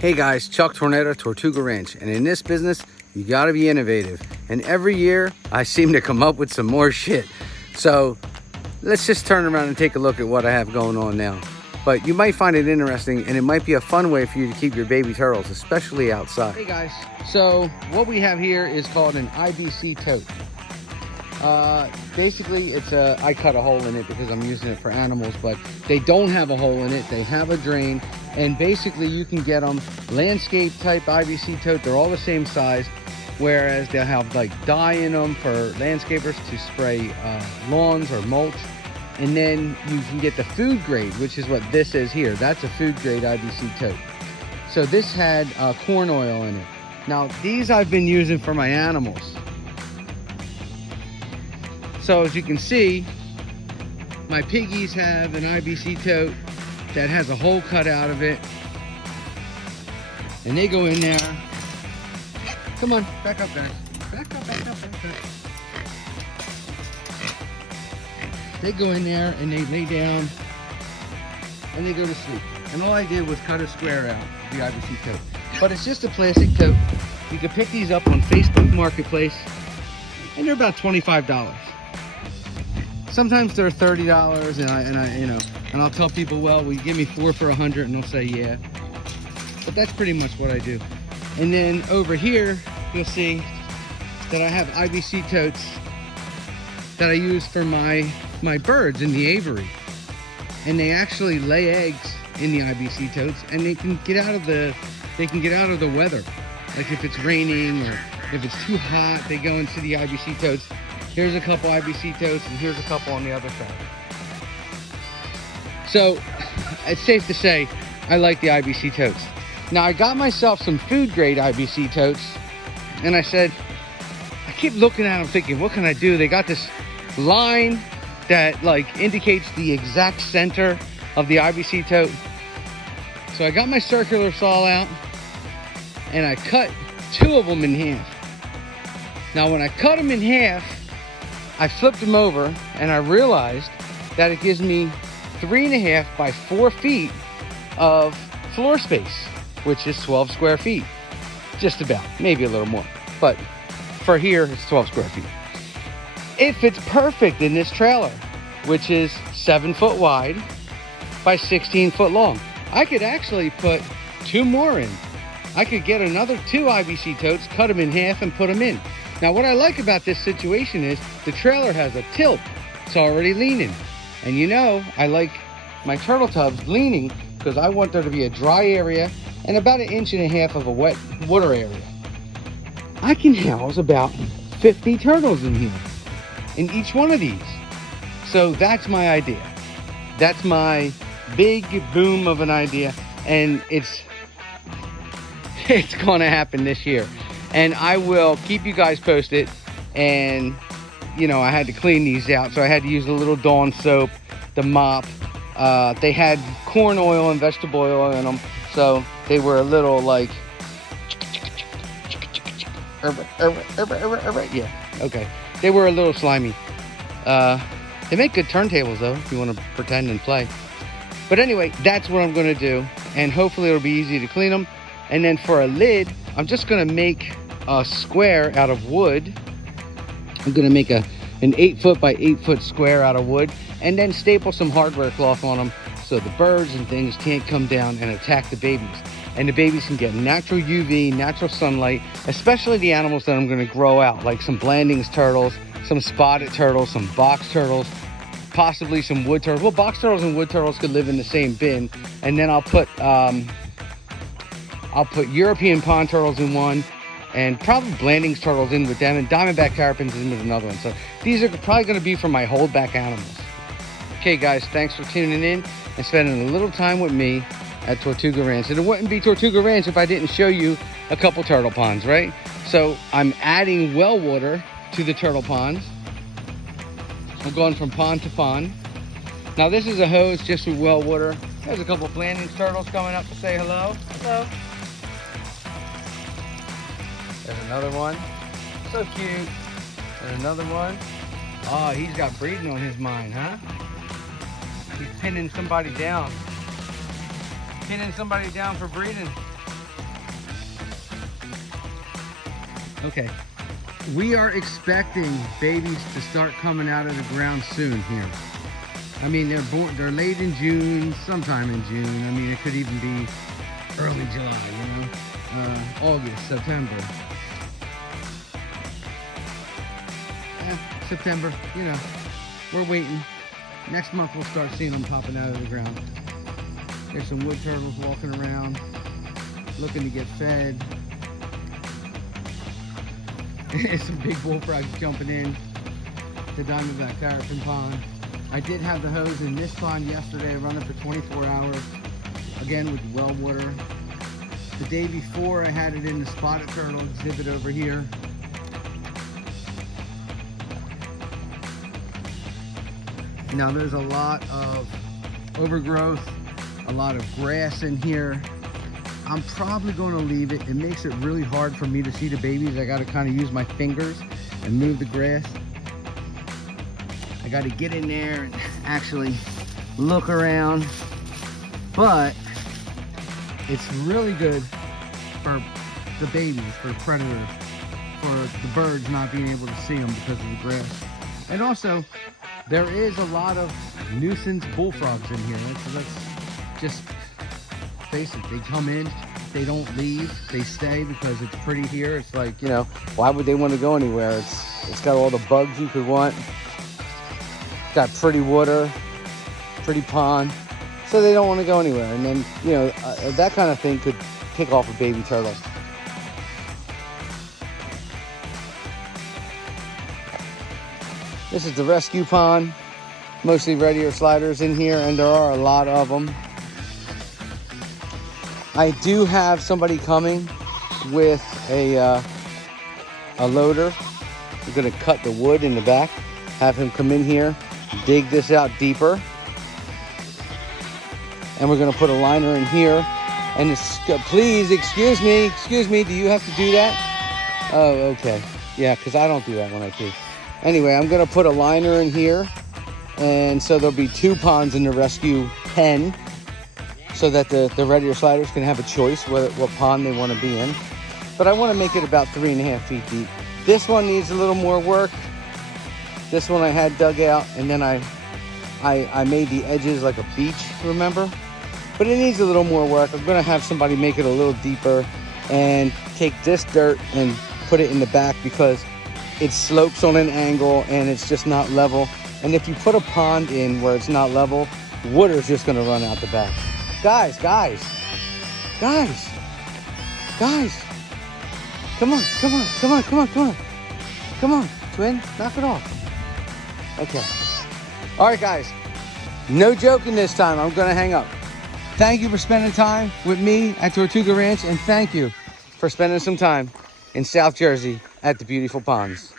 Hey guys, Chuck Tornado, Tortuga Ranch, and in this business, you gotta be innovative. And every year, I seem to come up with some more shit. So let's just turn around and take a look at what I have going on now. But you might find it interesting, and it might be a fun way for you to keep your baby turtles, especially outside. Hey guys, so what we have here is called an IBC Tote. Basically, I cut a hole in it because I'm using it for animals, but they don't have a hole in it. They have a drain, and basically you can get them landscape type IBC Tote. They're all the same size, whereas they'll have like dye in them for landscapers to spray lawns or mulch. And then you can get the food grade, which is what this is here. That's a food grade IBC Tote. So this had corn oil in it. Now these I've been using for my animals. So as you can see, my piggies have an IBC Tote that has a hole cut out of it. And they go in there. Come on, back up guys. Back up, back up, back up. They go in there and they lay down and they go to sleep. And all I did was cut a square out of the IBC Tote. But it's just a plastic tote. You can pick these up on Facebook Marketplace and they're about $25. Sometimes they're $30, and I'll tell people, well, will you give me 4 for $100? And they'll say, yeah. But that's pretty much what I do. And then over here, you'll see that I have IBC totes that I use for my birds in the aviary. And they actually lay eggs in the IBC totes, and they can get out of the weather. Like if it's raining or if it's too hot, they go into the IBC totes. Here's a couple IBC totes, and here's a couple on the other side. So it's safe to say I like the IBC totes. Now I got myself some food grade IBC totes, and I said, I keep looking at them thinking, what can I do? They got this line that like indicates the exact center of the IBC tote. So I got my circular saw out and I cut 2 of them in half. Now when I cut them in half, I flipped them over and I realized that it gives me 3.5 by 4 feet of floor space, which is 12 square feet. Just about, maybe a little more. But for here, it's 12 square feet. It fits perfect in this trailer, which is 7 foot wide by 16 foot long. I could actually put 2 more in. I could get another 2 IBC totes, cut them in half and put them in. Now what I like about this situation is the trailer has a tilt. It's already leaning. And you know, I like my turtle tubs leaning because I want there to be a dry area and about 1.5 inches of a wet water area. I can house about 50 turtles in here, in each one of these. So that's my idea. That's my big boom of an idea. And it's gonna happen this year. And I will keep you guys posted. And I had to clean these out, so I had to use a little Dawn soap, the mop. They had corn oil and vegetable oil in them, so they were a little like yeah, okay, they were a little slimy. They make good turntables though, if you want to pretend and play. But anyway, that's what I'm going to do, and hopefully it'll be easy to clean them. And then for a lid, I'm just going to make a square out of wood. I'm going to make an 8 foot by 8 foot square out of wood, and then staple some hardware cloth on them so the birds and things can't come down and attack the babies. And the babies can get natural UV, natural sunlight, especially the animals that I'm going to grow out, like some Blandings turtles, some spotted turtles, some box turtles, possibly some wood turtles. Well, box turtles and wood turtles could live in the same bin. And then I'll put European pond turtles in one, and probably Blandings turtles in with them, and Diamondback terrapins in with another one. So these are probably going to be for my holdback animals. Okay guys, thanks for tuning in and spending a little time with me at Tortuga Ranch. And it wouldn't be Tortuga Ranch if I didn't show you a couple turtle ponds, right? So I'm adding well water to the turtle ponds. I'm going from pond to pond. Now this is a hose just with well water. There's a couple Blandings turtles coming up to say hello. Hello. There's another one. So cute. There's another one. Oh, he's got breeding on his mind, huh? He's pinning somebody down. Pinning somebody down for breeding. Okay. We are expecting babies to start coming out of the ground soon here. I mean, they're late in June, sometime in June. I mean, it could even be early July, you know, August, September. September, you know, we're waiting. Next month we'll start seeing them popping out of the ground. There's some wood turtles walking around, looking to get fed. Some big bullfrogs jumping in to Diamondback Terrapin Pond. I did have the hose in this pond yesterday, running for 24 hours, again with well water. The day before I had it in the spotted turtle exhibit over here. Now there's a lot of overgrowth, a lot of grass in here. I'm probably going to leave it. It makes it really hard for me to see the babies. I got to kind of use my fingers and move the grass. I got to get in there and actually look around. But it's really good for the babies, for predators, for the birds not being able to see them because of the grass. And also, there is a lot of nuisance bullfrogs in here. Let's just face it, they come in, they don't leave, they stay because it's pretty here. It's like, you know, why would they want to go anywhere? It's got all the bugs you could want. It's got pretty water, pretty pond, so they don't want to go anywhere. And then, you know, that kind of thing could pick off a baby turtle. This is the rescue pond, mostly red ear sliders in here, and there are a lot of them. I do have somebody coming with a loader. We're gonna cut the wood in the back, have him come in here, dig this out deeper. And we're gonna put a liner in here. And please, excuse me, do you have to do that? Oh, okay. Yeah, because I don't do that when I pee. Anyway, I'm gonna put a liner in here. And so there'll be 2 ponds in the rescue pen, so that the red ear sliders can have a choice what pond they want to be in. But I want to make it about 3.5 feet deep. This one needs a little more work. This one I had dug out, and then I made the edges like a beach, remember? But it needs a little more work. I'm going to have somebody make it a little deeper and take this dirt and put it in the back because it slopes on an angle and it's just not level. And if you put a pond in where it's not level, water's just going to run out the back. Guys. Come on, twin, knock it off. Okay. All right, guys, no joking this time. I'm gonna hang up. Thank you for spending time with me at Tortuga Ranch, and thank you for spending some time in South Jersey at the beautiful ponds.